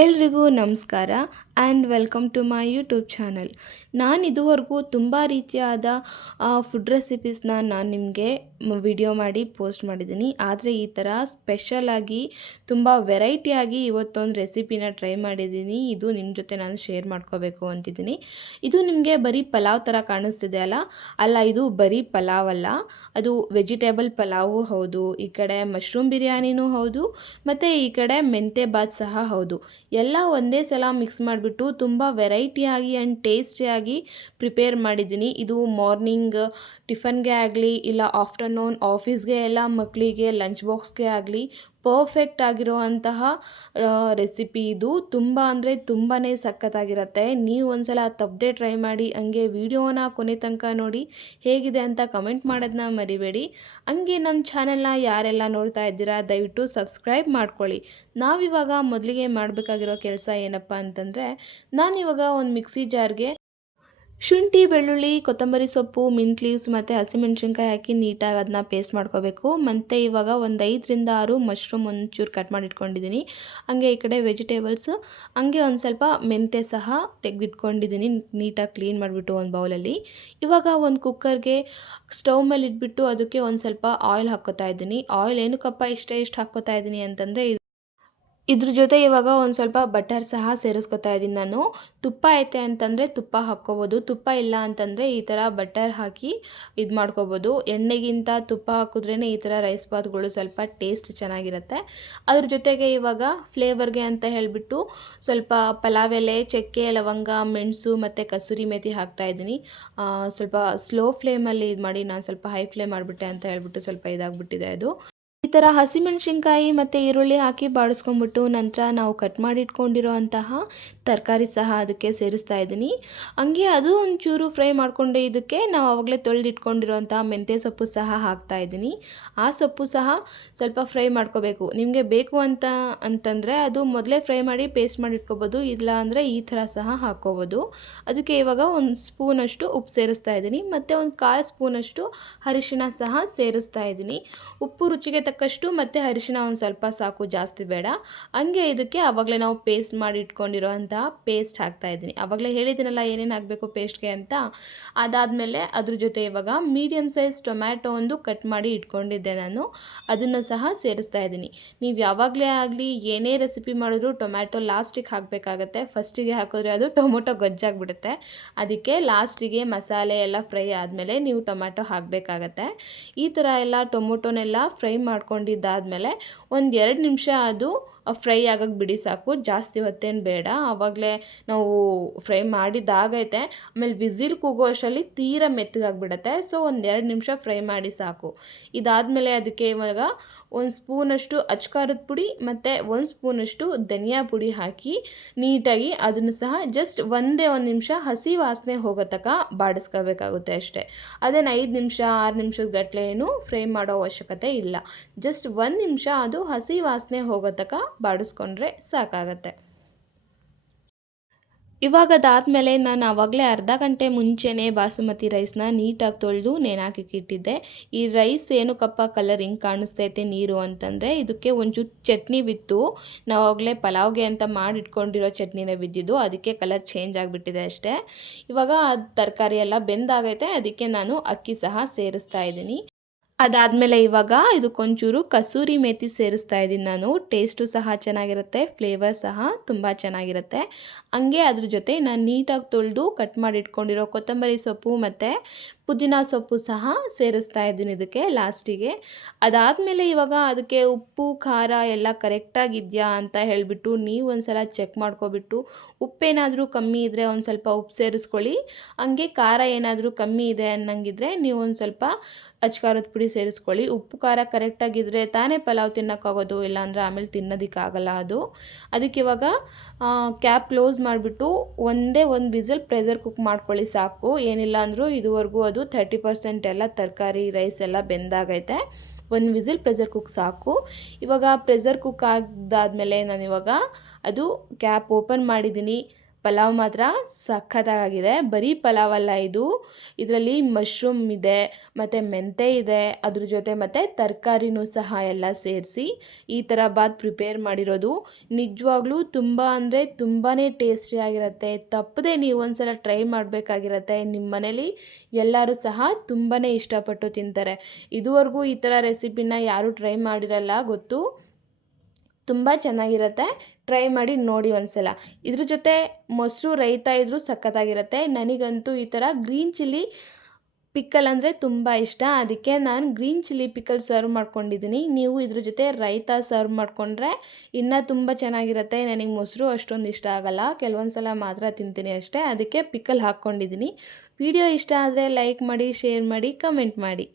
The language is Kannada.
ಎಲ್ರಿಗೂ ನಮಸ್ಕಾರ and welcome to my YouTube channel. ನಾನು ಇದುವರೆಗೂ ತುಂಬ ರೀತಿಯಾದ ಫುಡ್ ರೆಸಿಪೀಸ್ನ ನಾನು ನಿಮಗೆ ವಿಡಿಯೋ ಮಾಡಿ ಪೋಸ್ಟ್ ಮಾಡಿದ್ದೀನಿ. ಆದರೆ ಈ ಥರ ಸ್ಪೆಷಲಾಗಿ ತುಂಬ ವೆರೈಟಿಯಾಗಿ ಇವತ್ತೊಂದು ರೆಸಿಪಿನ ಟ್ರೈ ಮಾಡಿದ್ದೀನಿ. ಇದು ನಿಮ್ಮ ಜೊತೆ ನಾನು ಶೇರ್ ಮಾಡ್ಕೋಬೇಕು ಅಂತಿದ್ದೀನಿ. ಇದು ನಿಮಗೆ ಬರೀ ಪಲಾವ್ ಥರ ಕಾಣಿಸ್ತಿದೆ ಅಲ್ಲ, ಇದು ಬರೀ ಪಲಾವ್ ಅಲ್ಲ, ಅದು ವೆಜಿಟೇಬಲ್ ಪಲಾವು ಹೌದು, ಈ ಕಡೆ ಮಶ್ರೂಮ್ ಬಿರಿಯಾನಿನೂ ಹೌದು, ಮತ್ತು ಈ ಕಡೆ ಮೆಂತೆ ಬಾತ್ ಸಹ ಹೌದು. ಎಲ್ಲ ಒಂದೇ ಸಲ ಮಿಕ್ಸ್ ಮಾಡಿಬಿಟ್ಟು ತುಂಬ ವೆರೈಟಿಯಾಗಿ ಆ್ಯಂಡ್ ಟೇಸ್ಟಿಯಾಗಿ ಪ್ರಿಪೇರ್ ಮಾಡಿದ್ದೀನಿ. ಇದು ಮಾರ್ನಿಂಗ್ ಟಿಫನ್ಗೆ ಆಗಲಿ, ಇಲ್ಲ ಆಫ್ಟರ್ನೂನ್ ಆಫೀಸ್ಗೆ ಎಲ್ಲ ಮಕ್ಕಳಿಗೆ ಲಂಚ್ ಬಾಕ್ಸ್ಗೆ ಆಗಲಿ ಪರ್ಫೆಕ್ಟ್ ಆಗಿರುವಂತಹ ರೆಸಿಪಿ. ಇದು ತುಂಬ ಅಂದರೆ ತುಂಬಾ ಸಖತ್ತಾಗಿರುತ್ತೆ. ನೀವು ಒಂದ್ಸಲ ತಪ್ಪದೆ ಟ್ರೈ ಮಾಡಿ, ಹಂಗೆ ವಿಡಿಯೋನ ಕೊನೆ ತನಕ ನೋಡಿ ಹೇಗಿದೆ ಅಂತ ಕಮೆಂಟ್ ಮಾಡೋದನ್ನ ಮರಿಬೇಡಿ. ಹಂಗೆ ನಮ್ಮ ಚಾನೆಲ್ನ ಯಾರೆಲ್ಲ ನೋಡ್ತಾ ಇದ್ದೀರಾ ದಯವಿಟ್ಟು ಸಬ್ಸ್ಕ್ರೈಬ್ ಮಾಡ್ಕೊಳ್ಳಿ. ನಾವಿವಾಗ ಮೊದಲಿಗೆ ಮಾಡಬೇಕಾಗಿರೋ ಕೆಲಸ ಏನಪ್ಪ ಅಂತಂದರೆ, ನಾನಿವಾಗ ಒಂದು ಮಿಕ್ಸಿ ಜಾರ್ಗೆ ಶುಂಠಿ, ಬೆಳ್ಳುಳ್ಳಿ, ಕೊತ್ತಂಬರಿ ಸೊಪ್ಪು, ಮಿಂಟ್ ಲೀವ್ಸ್ ಮತ್ತು ಹಸಿಮೆಣ್ಸಿನ್ಕಾಯಿ ಹಾಕಿ ನೀಟಾಗಿ ಅದನ್ನ ಪೇಸ್ಟ್ ಮಾಡ್ಕೋಬೇಕು. ಮತ್ತು ಇವಾಗ ಒಂದು 5ರಿಂದ 6 ಮಶ್ರೂಮ್ ಒಂಚೂರು ಕಟ್ ಮಾಡಿ ಇಟ್ಕೊಂಡಿದ್ದೀನಿ. ಹಂಗೆ ಈ ಕಡೆ ವೆಜಿಟೇಬಲ್ಸ್, ಹಂಗೆ ಒಂದು ಸ್ವಲ್ಪ ಮೆಂತೆ ಸಹ ತೆಗೆದಿಟ್ಕೊಂಡಿದ್ದೀನಿ ನೀಟಾಗಿ ಕ್ಲೀನ್ ಮಾಡಿಬಿಟ್ಟು ಒಂದು ಬೌಲಲ್ಲಿ. ಇವಾಗ ಒಂದು ಕುಕ್ಕರ್ಗೆ ಸ್ಟವ್ ಮೇಲೆ ಇಟ್ಬಿಟ್ಟು ಅದಕ್ಕೆ ಒಂದು ಸ್ವಲ್ಪ ಆಯಿಲ್ ಹಾಕ್ಕೋತಾ ಇದ್ದೀನಿ. ಆಯಿಲ್ ಏನಕ್ಕಪ್ಪ ಇಷ್ಟು ಹಾಕ್ಕೋತಾ ಇದ್ದೀನಿ ಅಂತಂದರೆ, ಇದ್ರ ಜೊತೆ ಇವಾಗ ಒಂದು ಸ್ವಲ್ಪ ಬಟರ್ ಸಹ ಸೇರಿಸ್ಕೊತಾ ಇದ್ದೀನಿ ನಾನು. ತುಪ್ಪ ಐತೆ ಅಂತಂದರೆ ತುಪ್ಪ ಹಾಕ್ಕೋಬೋದು, ತುಪ್ಪ ಇಲ್ಲ ಅಂತಂದರೆ ಈ ಥರ ಬಟರ್ ಹಾಕಿ ಇದು ಮಾಡ್ಕೋಬೋದು. ಎಣ್ಣೆಗಿಂತ ತುಪ್ಪ ಹಾಕಿದ್ರೇ ಈ ಥರ ರೈಸ್ ಬಾತ್ಗಳು ಸ್ವಲ್ಪ ಟೇಸ್ಟ್ ಚೆನ್ನಾಗಿರುತ್ತೆ. ಅದ್ರ ಜೊತೆಗೆ ಇವಾಗ ಫ್ಲೇವರ್ಗೆ ಅಂತ ಹೇಳಿಬಿಟ್ಟು ಸ್ವಲ್ಪ ಪಲಾವ್ ಎಲೆ, ಚಕ್ಕೆ, ಲವಂಗ, ಮೆಣಸು ಮತ್ತು ಕಸೂರಿ ಮೇಥಿ ಹಾಕ್ತಾಯಿದ್ದೀನಿ. ಸ್ವಲ್ಪ ಸ್ಲೋ ಫ್ಲೇಮಲ್ಲಿ ಇದು ಮಾಡಿ, ನಾನು ಸ್ವಲ್ಪ ಹೈ ಫ್ಲೇಮ್ ಮಾಡಿಬಿಟ್ಟೆ ಅಂತ ಹೇಳ್ಬಿಟ್ಟು ಸ್ವಲ್ಪ ಇದಾಗ್ಬಿಟ್ಟಿದೆ ಅದು. ಈ ಥರ ಹಸಿಮೆಣ್ಸಿನ್ಕಾಯಿ ಮತ್ತು ಈರುಳ್ಳಿ ಹಾಕಿ ಬಾಡಿಸ್ಕೊಂಬಿಟ್ಟು ನಂತರ ನಾವು ಕಟ್ ಮಾಡಿ ಇಟ್ಕೊಂಡಿರೋ ಅಂತಹ ತರಕಾರಿ ಸಹ ಅದಕ್ಕೆ ಸೇರಿಸ್ತಾ ಇದ್ದೀನಿ. ಹಂಗೆ ಅದು ಒಂಚೂರು ಫ್ರೈ ಮಾಡಿಕೊಂಡೆ ಇದಕ್ಕೆ ನಾವು ಆವಾಗಲೇ ತೊಳೆದಿಟ್ಕೊಂಡಿರೋಂಥ ಮೆಂತ್ಯ ಸೊಪ್ಪು ಸಹ ಹಾಕ್ತಾ ಇದ್ದೀನಿ. ಆ ಸೊಪ್ಪು ಸಹ ಸ್ವಲ್ಪ ಫ್ರೈ ಮಾಡ್ಕೋಬೇಕು. ನಿಮಗೆ ಬೇಕು ಅಂತಂದರೆ ಅದು ಮೊದಲೇ ಫ್ರೈ ಮಾಡಿ ಪೇಸ್ಟ್ ಮಾಡಿ ಇಟ್ಕೋಬೋದು, ಇಲ್ಲ ಅಂದರೆ ಈ ಥರ ಸಹ ಹಾಕ್ಕೋಬೋದು. ಅದಕ್ಕೆ ಇವಾಗ ಒಂದು ಸ್ಪೂನಷ್ಟು ಉಪ್ಪು ಸೇರಿಸ್ತಾ ಇದ್ದೀನಿ ಮತ್ತು ಒಂದು 1/4 ಸ್ಪೂನಷ್ಟು ಅರಿಶಿಣ ಸಹ ಸೇರಿಸ್ತಾ ಇದ್ದೀನಿ. ಉಪ್ಪು ರುಚಿಗೆ ತಕ್ಕಷ್ಟು ಮತ್ತು ಅರಿಶಿಣ ಒಂದು ಸ್ವಲ್ಪ ಸಾಕು, ಜಾಸ್ತಿ ಬೇಡ. ಹಂಗೆ ಇದಕ್ಕೆ ಆವಾಗಲೇ ನಾವು ಪೇಸ್ಟ್ ಮಾಡಿ ಇಟ್ಕೊಂಡಿರೋ ಅಂತಹ ಪೇಸ್ಟ್ ಹಾಕ್ತಾ ಇದ್ದೀನಿ. ಆವಾಗಲೇ ಹೇಳಿದ್ದೀನಲ್ಲ ಏನೇನು ಹಾಕಬೇಕು ಪೇಸ್ಟ್ಗೆ ಅಂತ. ಅದಾದಮೇಲೆ ಅದ್ರ ಜೊತೆ ಇವಾಗ ಮೀಡಿಯಮ್ ಸೈಜ್ ಟೊಮ್ಯಾಟೊ ಒಂದು ಕಟ್ ಮಾಡಿ ಇಟ್ಕೊಂಡಿದ್ದೆ ನಾನು, ಅದನ್ನು ಸಹ ಸೇರಿಸ್ತಾ ಇದ್ದೀನಿ. ನೀವು ಯಾವಾಗಲೇ ಆಗಲಿ ಏನೇ ರೆಸಿಪಿ ಮಾಡಿದ್ರು ಟೊಮ್ಯಾಟೊ ಲಾಸ್ಟಿಗೆ ಹಾಕಬೇಕಾಗತ್ತೆ. ಫಸ್ಟಿಗೆ ಹಾಕಿದ್ರೆ ಅದು ಟೊಮೊಟೊ ಗೊಜ್ಜಾಗಿಬಿಡುತ್ತೆ. ಅದಕ್ಕೆ ಲಾಸ್ಟಿಗೆ ಮಸಾಲೆ ಎಲ್ಲ ಫ್ರೈ ಆದಮೇಲೆ ನೀವು ಟೊಮ್ಯಾಟೊ ಹಾಕಬೇಕಾಗತ್ತೆ. ಈ ಥರ ಎಲ್ಲ ಟೊಮೊಟೊನೆಲ್ಲ ಫ್ರೈ ಮಾಡ್ಕೊಂಡಿದ್ದಾದಮೇಲೆ ಒಂದು 2 ನಿಮಿಷ ಅದು ಫ್ರೈ ಆಗೋಕ್ಕೆ ಬಿಡಿ ಸಾಕು, ಜಾಸ್ತಿ ಹೊತ್ತೇನು ಬೇಡ. ಆವಾಗಲೇ ನಾವು ಫ್ರೈ ಮಾಡಿದ್ದಾಗೈತೆ, ಆಮೇಲೆ ವಿಸಿಲ್ ಕೂಗೋ ಅಷ್ಟರಲ್ಲಿ ತೀರಾ ಮೆತ್ತಗಾಗ್ಬಿಡುತ್ತೆ. ಸೊ ಒಂದು 2 ನಿಮಿಷ ಫ್ರೈ ಮಾಡಿ ಸಾಕು. ಇದಾದಮೇಲೆ ಅದಕ್ಕೆ ಇವಾಗ ಒಂದು ಸ್ಪೂನಷ್ಟು ಅಚ್ಕಾರದ ಪುಡಿ ಮತ್ತು 1 ಸ್ಪೂನಷ್ಟು ಧನಿಯಾ ಪುಡಿ ಹಾಕಿ ನೀಟಾಗಿ ಅದನ್ನು ಸಹ ಜಸ್ಟ್ ಒಂದೇ 1 ನಿಮಿಷ ಹಸಿ ವಾಸನೆ ಹೋಗೋ ತನಕ ಬಾಡಿಸ್ಕೋಬೇಕಾಗುತ್ತೆ ಅಷ್ಟೇ. ಅದೇನು 5 ನಿಮಿಷ 6 ನಿಮಿಷದ ಗಟ್ಟಲೆ ಏನು ಫ್ರೈ ಮಾಡೋ ಅವಶ್ಯಕತೆ ಇಲ್ಲ. ಜಸ್ಟ್ 1 ನಿಮಿಷ ಅದು ಹಸಿ ವಾಸನೆ ಹೋಗೋ ತನಕ ಬಾಡಿಸ್ಕೊಂಡ್ರೆ ಸಾಕಾಗತ್ತೆ. ಇವಾಗ ಅದಾದಮೇಲೆ ನಾನು ಆವಾಗಲೇ ಅರ್ಧ ಗಂಟೆ ಮುಂಚೆನೇ ಬಾಸುಮತಿ ರೈಸ್ನ ನೀಟಾಗಿ ತೊಳೆದು ನೆನೆಹಾಕಿಟ್ಟಿದ್ದೆ. ಈ ರೈಸ್ ಏನಕ್ಕಪ್ಪ ಕಲರ್ ಹಿಂಗೆ ಕಾಣಿಸ್ತೈತೆ ನೀರು ಅಂತಂದರೆ, ಇದಕ್ಕೆ ಒಂಚೂರು ಚಟ್ನಿ ಬಿತ್ತು. ನಾವು ಆವಾಗಲೇ ಪಲಾವ್ಗೆ ಅಂತ ಮಾಡಿಟ್ಕೊಂಡಿರೋ ಚಟ್ನಿನೇ ಬಿದ್ದಿದ್ದು, ಅದಕ್ಕೆ ಕಲರ್ ಚೇಂಜ್ ಆಗಿಬಿಟ್ಟಿದೆ ಅಷ್ಟೇ. ಇವಾಗ ತರಕಾರಿ ಎಲ್ಲ ಬೆಂದಾಗೈತೆ, ಅದಕ್ಕೆ ನಾನು ಅಕ್ಕಿ ಸಹ ಸೇರಿಸ್ತಾ ಇದ್ದೀನಿ. ಅದಾದಮೇಲೆ ಇವಾಗ ಇದಕ್ಕೊಂಚೂರು ಕಸೂರಿ ಮೇಥಿ ಸೇರಿಸ್ತಾ ಇದ್ದೀನಿ ನಾನು. ಟೇಸ್ಟು ಸಹ ಚೆನ್ನಾಗಿರುತ್ತೆ, ಫ್ಲೇವರ್ ಸಹ ತುಂಬ ಚೆನ್ನಾಗಿರುತ್ತೆ. ಹಂಗೆ ಅದ್ರ ಜೊತೆ ನಾನು ನೀಟಾಗಿ ತೊಳೆದು ಕಟ್ ಮಾಡಿ ಇಟ್ಕೊಂಡಿರೋ ಕೊತ್ತಂಬರಿ ಸೊಪ್ಪು ಮತ್ತು ಪುದೀನ ಸೊಪ್ಪು ಸಹ ಸೇರಿಸ್ತಾ ಇದ್ದೀನಿ ಇದಕ್ಕೆ ಲಾಸ್ಟಿಗೆ. ಅದಾದಮೇಲೆ ಇವಾಗ ಅದಕ್ಕೆ ಉಪ್ಪು ಖಾರ ಎಲ್ಲ ಕರೆಕ್ಟಾಗಿದೆಯಾ ಅಂತ ಹೇಳಿಬಿಟ್ಟು ನೀವು ಒಂದು ಸಲ ಚೆಕ್ ಮಾಡ್ಕೊಬಿಟ್ಟು, ಉಪ್ಪೇನಾದರೂ ಕಮ್ಮಿ ಇದ್ದರೆ ಒಂದು ಸ್ವಲ್ಪ ಉಪ್ಪು ಸೇರಿಸ್ಕೊಳ್ಳಿ. ಹಂಗೆ ಖಾರ ಏನಾದರೂ ಕಮ್ಮಿ ಇದೆ ಅನ್ನಂಗಿದ್ರೆ ನೀವು ಒಂದು ಸ್ವಲ್ಪ ಅಚ್ಕಾರದ ಪುಡಿ ಸೇರಿಸ್ಕೊಳ್ಳಿ. ಉಪ್ಪು ಖಾರ ಕರೆಕ್ಟಾಗಿದ್ದರೆ ತಾನೇ ಪಲಾವ್ ತಿನ್ನೋಕ್ಕಾಗೋದು, ಇಲ್ಲಾಂದರೆ ಆಮೇಲೆ ತಿನ್ನೋದಕ್ಕಾಗಲ್ಲ ಅದು. ಅದಕ್ಕೆ ಇವಾಗ ಕ್ಯಾಪ್ ಕ್ಲೋಸ್ ಮಾಡಿಬಿಟ್ಟು ಒಂದೇ ಒಂದು ವಿಸಿಲ್ ಪ್ರೆಷರ್ ಕುಕ್ ಮಾಡ್ಕೊಳ್ಳಿ ಸಾಕು. ಏನಿಲ್ಲ ಅಂದರೂ ಇದುವರೆಗೂ ಅದು 30% ಎಲ್ಲ ತರಕಾರಿ ರೈಸ್ ಎಲ್ಲ ಬೆಂದಾಗೈತೆ. ಒಂದು ವಿಸಿಲ್ ಪ್ರೆಷರ್ ಕುಕ್ ಸಾಕು. ಇವಾಗ ಪ್ರೆಷರ್ ಕುಕ್ ಆದಾದಮೇಲೆ ನಾನಿವಾಗ ಅದು ಕ್ಯಾಪ್ ಓಪನ್ ಮಾಡಿದ್ದೀನಿ. ಪಲಾವ್ ಮಾತ್ರ ಸಖತ್ತಾಗಿದೆ. ಬರೀ ಪಲಾವ್ ಅಲ್ಲ ಇದು, ಇದರಲ್ಲಿ ಮಶ್ರೂಮ್ ಇದೆ ಮತ್ತು ಮೆಂತೆ ಇದೆ, ಅದ್ರ ಜೊತೆ ಮತ್ತು ತರಕಾರಿನೂ ಸಹ ಎಲ್ಲ ಸೇರಿಸಿ ಈ ಥರ ಬಾತ್ ಪ್ರಿಪೇರ್ ಮಾಡಿರೋದು. ನಿಜವಾಗ್ಲೂ ತುಂಬ ಅಂದರೆ ತುಂಬಾ ಟೇಸ್ಟಿಯಾಗಿರುತ್ತೆ. ತಪ್ಪದೆ ನೀವು ಒಂದ್ಸಲ ಟ್ರೈ ಮಾಡಬೇಕಾಗಿರುತ್ತೆ. ನಿಮ್ಮ ಮನೇಲಿ ಎಲ್ಲರೂ ಸಹ ತುಂಬಾ ಇಷ್ಟಪಟ್ಟು ತಿಂತಾರೆ. ಇದುವರೆಗೂ ಈ ಥರ ರೆಸಿಪಿನ ಯಾರೂ ಟ್ರೈ ಮಾಡಿರಲ್ಲ ಗೊತ್ತು. ತುಂಬ ಚೆನ್ನಾಗಿರುತ್ತೆ. ಟ್ರೈ ಮಾಡಿ ನೋಡಿ ಒಂದ್ಸಲ. ಇದ್ರ ಜೊತೆ ಮೊಸರು ರೈತ ಇದ್ದರೂ ಸಖತ್ತಾಗಿರುತ್ತೆ. ನನಗಂತೂ ಈ ಥರ ಗ್ರೀನ್ ಚಿಲ್ಲಿ ಪಿಕ್ಕಲ್ ಅಂದರೆ ತುಂಬ ಇಷ್ಟ. ಅದಕ್ಕೆ ನಾನು ಗ್ರೀನ್ ಚಿಲ್ಲಿ ಪಿಕ್ಕಲ್ ಸರ್ವ್ ಮಾಡ್ಕೊಂಡಿದ್ದೀನಿ. ನೀವು ಇದ್ರ ಜೊತೆ ರೈತ ಸರ್ವ್ ಮಾಡಿಕೊಂಡ್ರೆ ಇನ್ನೂ ತುಂಬ ಚೆನ್ನಾಗಿರುತ್ತೆ. ನನಗೆ ಮೊಸರು ಅಷ್ಟೊಂದು ಇಷ್ಟ ಆಗಲ್ಲ, ಕೆಲವೊಂದು ಸಲ ಮಾತ್ರ ತಿಂತೀನಿ ಅಷ್ಟೇ. ಅದಕ್ಕೆ ಪಿಕ್ಕಲ್ ಹಾಕ್ಕೊಂಡಿದ್ದೀನಿ. ವಿಡಿಯೋ ಇಷ್ಟ ಆದರೆ ಲೈಕ್ ಮಾಡಿ, ಶೇರ್ ಮಾಡಿ, ಕಮೆಂಟ್ ಮಾಡಿ.